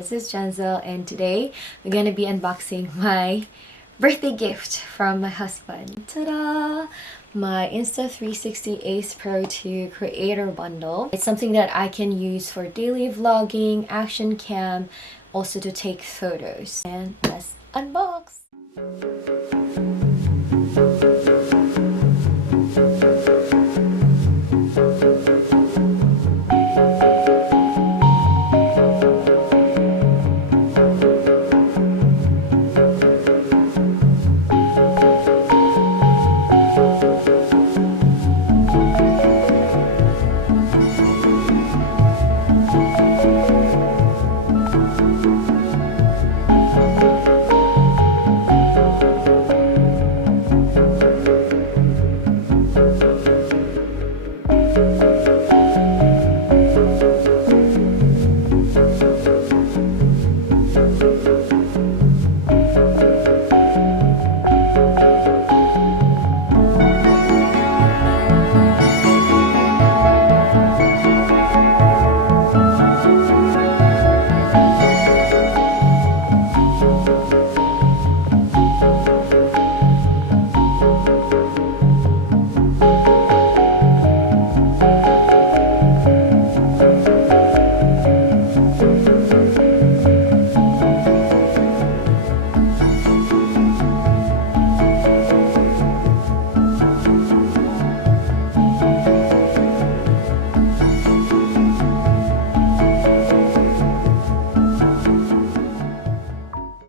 This is GEN-ZEL and today we're gonna be unboxing my birthday gift from my husband. Ta-da! My Insta360 Ace Pro 2 Creator Bundle. It's something that I can use for daily vlogging, action cam, also to take photos. And let's unbox!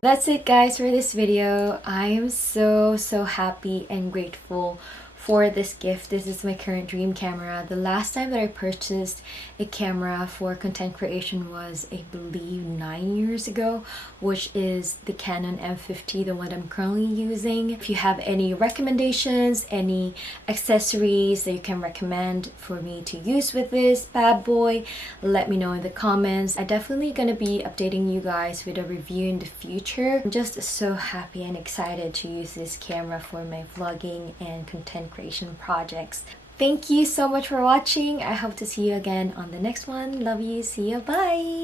That's it guys for this video. I am so happy and grateful for this gift. This is my current dream camera. The last time that I purchased a camera for content creation was, I believe, 9 years ago, which is the Canon M50, the one I'm currently using. If you have any recommendations, any accessories that you can recommend for me to use with this bad boy, let me know in the comments. I'm definitely gonna be updating you guys with a review in the future. I'm just so happy and excited to use this camera for my vlogging and content creation projects. Thank you so much for watching. I hope to see you again on the next one. Love you. See you. Bye.